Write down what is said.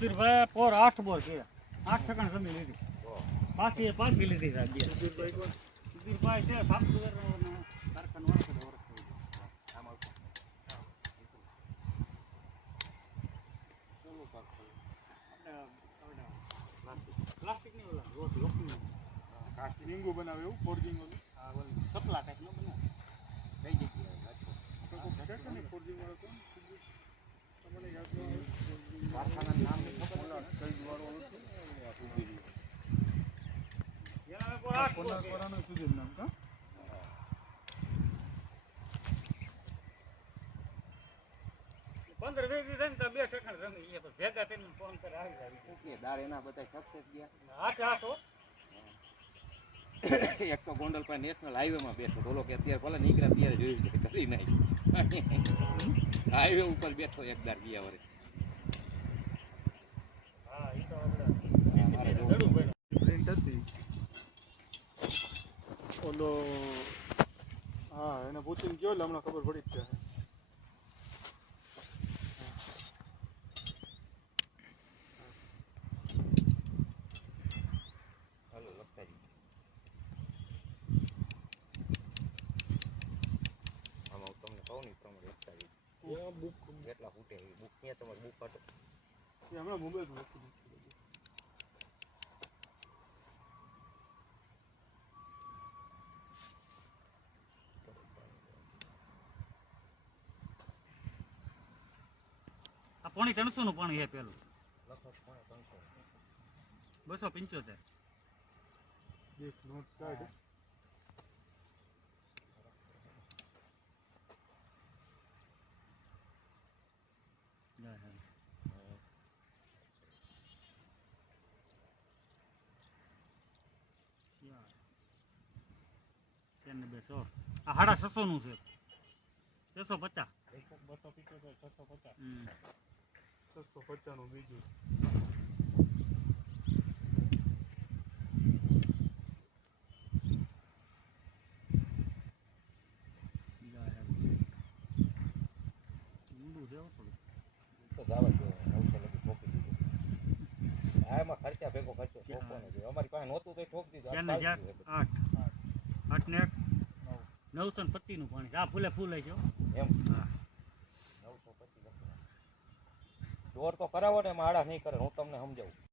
સુધીરભાઈ પોર 8 બોર છે 8 ઠેકાણ જમીન લીધી પાછી લીધી સાહેબ સુધીરભાઈ છે સોફ્ટવેર કારખાનો પ્લાસ્ટિક ની લીંગુ બનાવે એવું ફોર્જિંગ સપલા ટાઈપ નો બનાવે કઈ જગ્યાએ છે કે નહીં ફોર્જિંગ વાળો તો તમને યાદ કારખાનાનું નામ નહીં ખબર કઈ વાળો કોરાનું સુધીર નામ કા 15 દી થાય ને તો 2 ઠેકાણ જમીન એ ભેગા થઈને ફોન કરે આવી જાય કે દાર એના બધા સક્સેસ ગયા 8 એક તો ગોંડલ પાસે નેશનલ હાઈવેમાં બેઠો બોલો કે અત્યારે ભલે નીકળ્યા ત્યારે જોયું છે કરી નાખી હાઈવે ઉપર બેઠો એકદાર ગયા વર્ષ હા એ તો આપણે દડું બન્યું પ્રિન્ટ હતી ઓલો હા એને પૂછીને ગયો એટલે હમણાં ખબર પડી જ જાય હાલો લખતા જ આમાં હું તમને કહું ને પ્રમાણે લખતા જ બુક કેટલા ફૂટે બુક ક્યાં તમારે બુક કાઢો એ હમણાં મુંબઈમાં લખી દીધું આ પાણી 300 નું પાણી છે પેલું લખો 275 એક નોટ કાર્ડ આ 650 નું છે 650 650 નું બીજું તો દાવા જો 900 લગી ઠોકી દીધું આમાં ખર્ચા ભેગો ખર્ચો ઠોકવાનો છે અમારી પાસે નહોતું તો ઠોક દીધું 8 ને 925 નું પાણી આ ફૂલે ફૂલ છે એમ હા 925 દોર તો કરાવો ને એમાં આડા નહીં કરે હું તમને સમજાવું